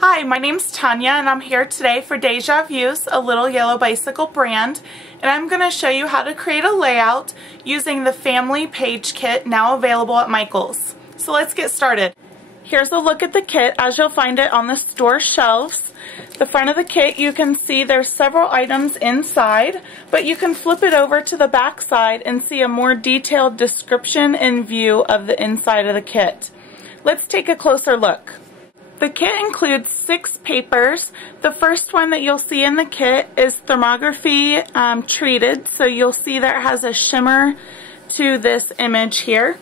Hi, my name's Tanya and I'm here today for Deja Views, a little yellow bicycle brand, and I'm going to show you how to create a layout using the Family Page Kit now available at Michael's. So let's get started. Here's a look at the kit as you'll find it on the store shelves. The front of the kit, you can see there's several items inside, but you can flip it over to the back side and see a more detailed description and view of the inside of the kit. Let's take a closer look. The kit includes 6 papers. The first one that you'll see in the kit is thermography treated, so you'll see that it has a shimmer to this image here.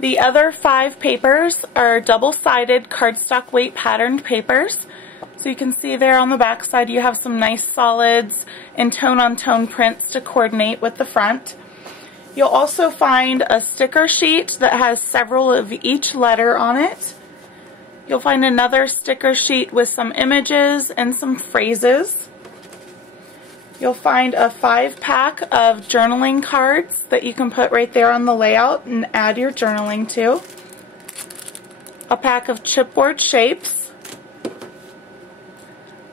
The other 5 papers are double-sided cardstock weight patterned papers. So you can see there on the back side you have some nice solids and tone-on-tone prints to coordinate with the front. You'll also find a sticker sheet that has several of each letter on it. You'll find another sticker sheet with some images and some phrases. You'll find a 5-pack of journaling cards that you can put right there on the layout and add your journaling to. A pack of chipboard shapes.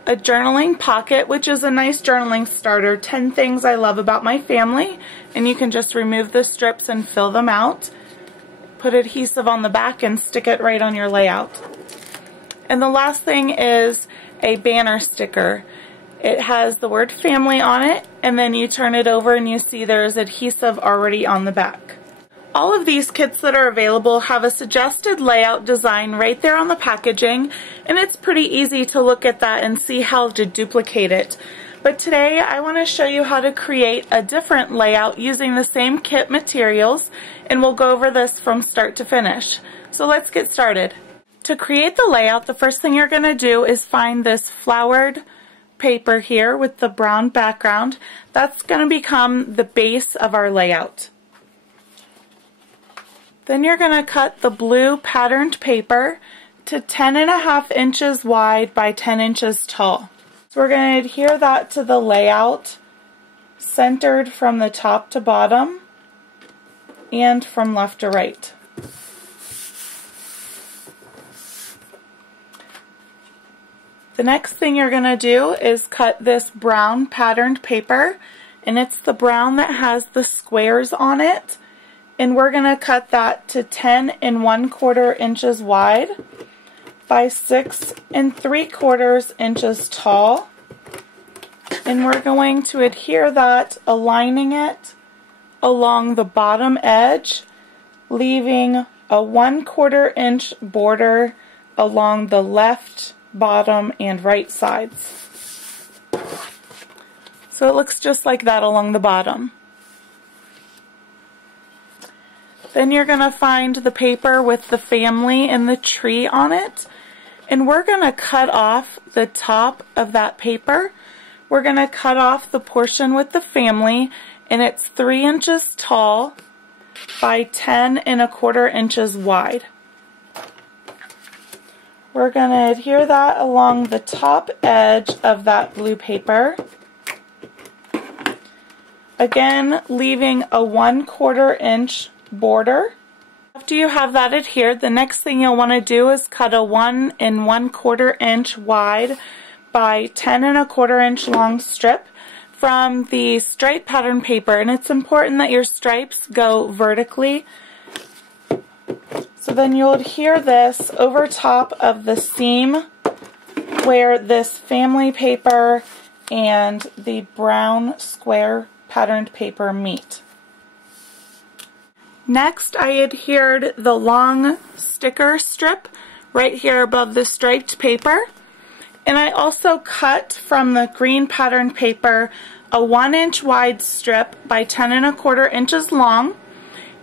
A journaling pocket, which is a nice journaling starter. 10 things I love about my family, and you can just remove the strips and fill them out. Put adhesive on the back and stick it right on your layout. And the last thing is a banner sticker. It has the word family on it, and then you turn it over and you see there's adhesive already on the back. All of these kits that are available have a suggested layout design right there on the packaging, and it's pretty easy to look at that and see how to duplicate it. But today I want to show you how to create a different layout using the same kit materials, and we'll go over this from start to finish. So let's get started. To create the layout, the first thing you're going to do is find this flowered paper here with the brown background. That's going to become the base of our layout. Then you're going to cut the blue patterned paper to 10.5 inches wide by 10 inches tall. So we're going to adhere that to the layout, centered from the top to bottom and from left to right. The next thing you're going to do is cut this brown patterned paper, and it's the brown that has the squares on it, and we're going to cut that to 10 1/4 inches wide by 6 3/4 inches tall, and we're going to adhere that, aligning it along the bottom edge, leaving a 1/4 inch border along the left, bottom, and right sides. So it looks just like that along the bottom. Then you're going to find the paper with the family and the tree on it, and we're going to cut off the top of that paper. We're going to cut off the portion with the family, and it's 3 inches tall by 10 1/4 inches wide. We're going to adhere that along the top edge of that blue paper. Again, leaving a 1/4 inch border. After you have that adhered, the next thing you'll want to do is cut a 1 1/4 inch wide by 10 1/4 inch long strip from the stripe pattern paper. And it's important that your stripes go vertically. So then you'll adhere this over top of the seam where this family paper and the brown square patterned paper meet. Next, I adhered the long sticker strip right here above the striped paper, and I also cut from the green patterned paper a 1 inch wide strip by 10 1/4 inches long.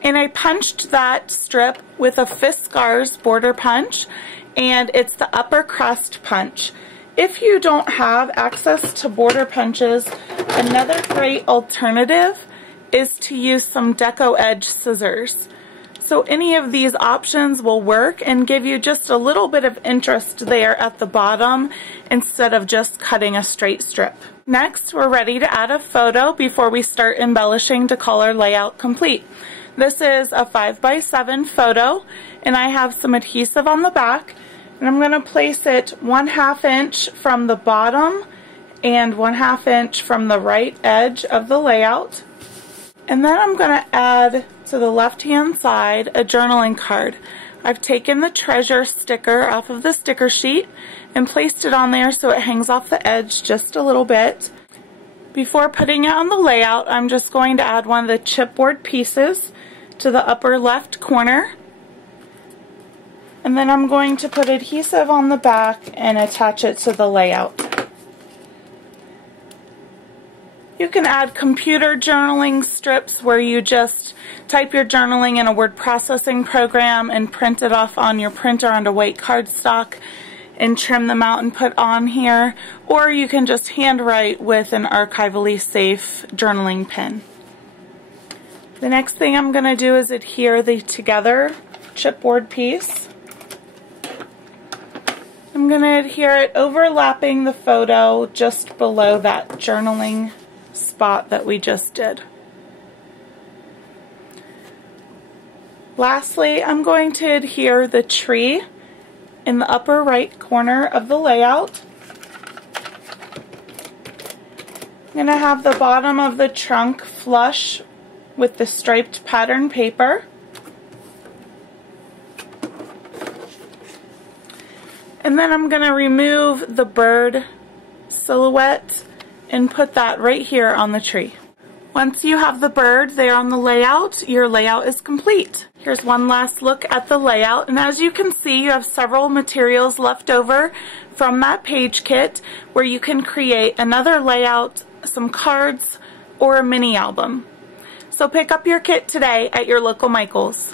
And I punched that strip with a Fiskars border punch, and it's the upper crust punch. If you don't have access to border punches, another great alternative is to use some deco edge scissors. So any of these options will work and give you just a little bit of interest there at the bottom instead of just cutting a straight strip. Next, we're ready to add a photo before we start embellishing to call our layout complete. This is a 5x7 photo, and I have some adhesive on the back, And I'm going to place it 1/2 inch from the bottom and 1/2 inch from the right edge of the layout. And then I'm going to add to the left-hand side a journaling card. I've taken the treasure sticker off of the sticker sheet and placed it on there so it hangs off the edge just a little bit. Before putting it on the layout, I'm just going to add one of the chipboard pieces to the upper left corner. And then I'm going to put adhesive on the back and attach it to the layout. You can add computer journaling strips where you just type your journaling in a word processing program and print it off on your printer onto white cardstock and trim them out and put on here. Or you can just handwrite with an archivally safe journaling pen. The next thing I'm going to do is adhere the together chipboard piece. I'm going to adhere it overlapping the photo just below that journaling spot that we just did. Lastly, I'm going to adhere the tree in the upper right corner of the layout. I'm going to have the bottom of the trunk flush with the striped pattern paper. And then I'm going to remove the bird silhouette and put that right here on the tree. Once you have the bird there on the layout, your layout is complete. Here's one last look at the layout, and as you can see, you have several materials left over from that page kit where you can create another layout, some cards, or a mini album. So pick up your kit today at your local Michael's.